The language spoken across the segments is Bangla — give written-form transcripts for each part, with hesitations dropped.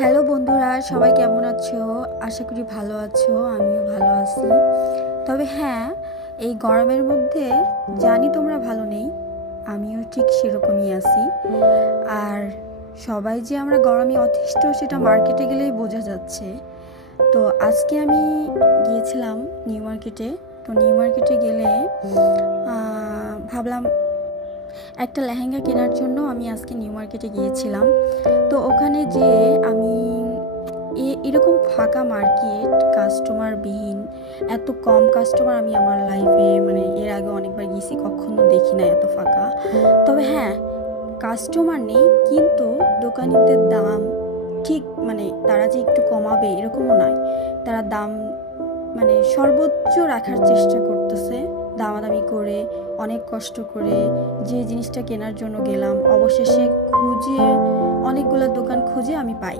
হ্যালো বন্ধুরা, সবাই কেমন আছো? আশা করি ভালো আছো, আমিও ভালো আছি। তবে হ্যাঁ, এই গরমের মধ্যে জানি তোমরা ভালো নেই, আমিও ঠিক সেরকমই আছি। আর সবাই যে আমরা গরমে অতিষ্ঠ সেটা মার্কেটে গেলেই বোঝা যাচ্ছে। তো আজকে আমি গিয়েছিলাম নিউ মার্কেটে। তো নিউ মার্কেটে গেলে ভাবলাম একটা লেহেঙ্গা কেনার জন্য আমি আজকে নিউ মার্কেটে গিয়েছিলাম। তো ওখানে যেয়ে আমি এরকম ফাঁকা মার্কেট, কাস্টমারবিহীন, এত কম কাস্টমার আমি আমার লাইফে এর আগে অনেকবার গেছি, কখনো দেখি না এত ফাঁকা। তবে হ্যাঁ, কাস্টমার নেই কিন্তু দোকানিদের দাম ঠিক তারা যে একটু কমাবে এরকমও নয়। তারা দাম সর্বোচ্চ রাখার চেষ্টা করতেছে, দামাদামি করে, অনেক কষ্ট করে। যে জিনিসটা কেনার জন্য গেলাম, অবশেষে খুঁজে অনেকগুলো দোকান খুঁজে আমি পাই।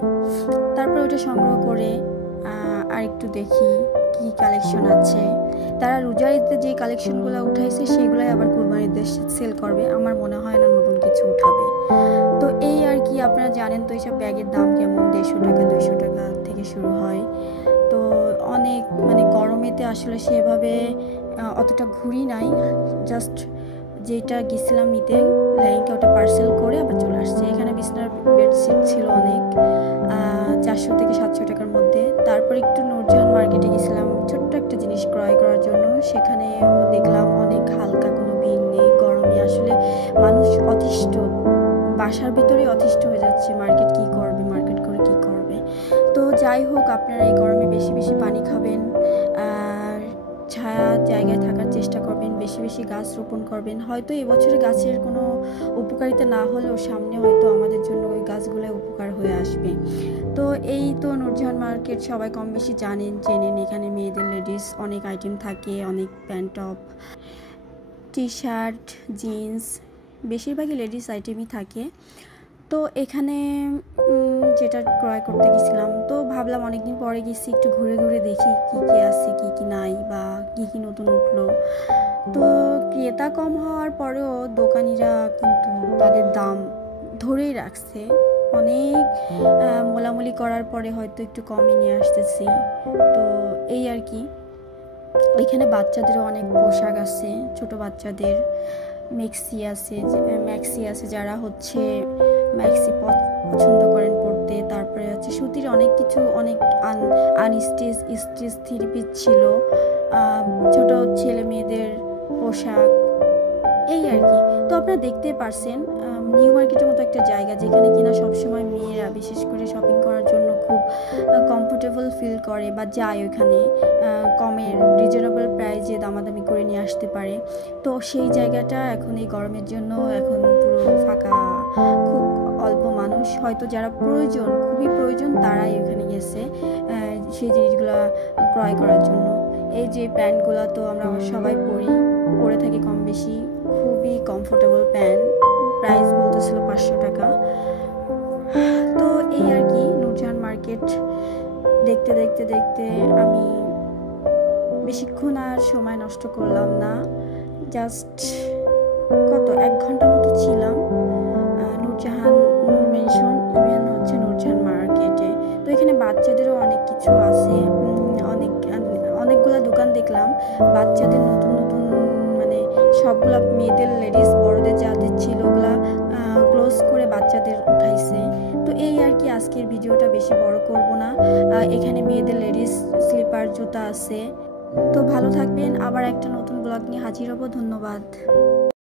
তারপর ওটা সংগ্রহ করে আর একটু দেখি কি কালেকশন আছে। তারা রোজার ঈদে যে কালেকশনগুলো উঠাইছে সেগুলোই আবার কুরবানিতে সেল করবে। আমার মনে হয় না নতুন কিছু উঠাবে। তো এই আর কি, আপনারা জানেন তো এইসব ব্যাগের দাম কেমন, 150 টাকা 200 টাকা থেকে শুরু হয়। তো অনেক গরমেতে আসলে সেভাবে অতটা ঘুরি নাই, জাস্ট যেটা গেছিলাম নিতে লেহেঙ্গা ওটা পার্সেল করে আবার চলে আসছে। এখানে বিছনার বেডশিট ছিল অনেক, 400 থেকে 700 টাকার মধ্যে। তারপর একটু নূরজাহান মার্কেটে গেছিলাম ছোট্ট একটা জিনিস ক্রয় করার জন্য। সেখানে দেখলাম অনেক হালকা, কোনো ভিড় নেই। গরমে আসলে মানুষ অতিষ্ঠ, বাসার ভিতরে অতিষ্ঠ হয়ে যাচ্ছে। মার্কেট কি করবে, মার্কেট করে কি করবে। তো যাই হোক, আপনারা এই গরমে বেশি বেশি পানি খাবেন, আর ছায়া জায়গায় থাকার চেষ্টা করবেন, বেশি বেশি গাছ রোপণ করবেন। হয়তো এবছরে গাছের কোনো উপকারিতা না হলেও সামনে হয়তো আমাদের জন্য ওই গাছগুলো উপকার হয়ে আসবে। তো এই তো নূরজাহান মার্কেট সবাই কম বেশি চেনেন। এখানে মেয়েদের লেডিস অনেক আইটেম থাকে, অনেক pant, top, T shirt, jeans, বেশিরভাগই লেডিস আইটেমই থাকে। তো এখানে যেটা ক্রয় করতে গেছিলাম, তো ভাবলাম অনেকদিন পরে গেছি, একটু ঘুরে ঘুরে দেখি কি কি আছে, কি কি নাই, বা কি কি নতুন উঠলো। তো ক্রেতা কম হওয়ার পরেও দোকানিরা কিন্তু তাদের দাম ধরেই রাখছে। অনেক মোলামুলি করার পরে হয়তো একটু কমে নিয়ে আসতেছি। তো এই আর কি। এখানে বাচ্চাদেরও অনেক পোশাক আছে, ছোট বাচ্চাদের ম্যাক্সি আছে যারা হচ্ছে ম্যাক্সি পছন্দ করেন পড়তে। তারপরে হচ্ছে সুতির অনেক কিছু, অনেক স্টিচ থ্রি পিস ছিল, ছোট ছেলে মেয়েদের পোশাক, এই আর কি। তো আপনারা দেখতে পারছেন নিউ মার্কেটের মতো একটা জায়গা যেখানে কিনা সবসময় মেয়েরা বিশেষ করে শপিং করার জন্য খুব কমফোর্টেবল ফিল করে বা যায় ওখানে, কমের রিজনেবল প্রাইসে দামাদামি করে নিয়ে আসতে পারে। তো সেই জায়গাটা এখন এই গরমের জন্য এখন পুরো ফাঁকা, খুব অল্প মানুষ, হয়তো যারা খুবই প্রয়োজন তারাই ওখানে গেছে সেই জিনিসগুলো ক্রয় করার জন্য। এই যে প্যান্টগুলো তো আমরা সবাই পরে থাকি কম বেশি, খুবই কমফোর্টেবল প্যান্ট, প্রাইস বলতেছিল 500 টাকা। তো এই আর কি, নূরজাহান মার্কেট দেখতে দেখতে দেখতে আমি বেশিক্ষণ আর সময় নষ্ট করলাম না, জাস্ট 1 ঘন্টা মতো ছিলাম নূর মেনশন ইভেন হচ্ছে নূরজাহান মার্কেটে। তো এখানে বাচ্চাদেরও অনেক কিছু আছে, অনেকগুলো দোকান দেখলাম বাচ্চাদের নতুন নতুন, সবগুলা মেয়েদের, লেডিস, বড়দের যাদের ছিল ওগুলা ক্লোজ করে বাচ্চাদের উঠাইছে। তো এই আর কি, আজকের ভিডিওটা বেশি বড় করব না। এখানে মেয়েদের লেডিস স্লিপার জুতা আছে। তো ভালো থাকবেন, আবার একটা নতুন ব্লগ নিয়ে হাজির হব। ধন্যবাদ।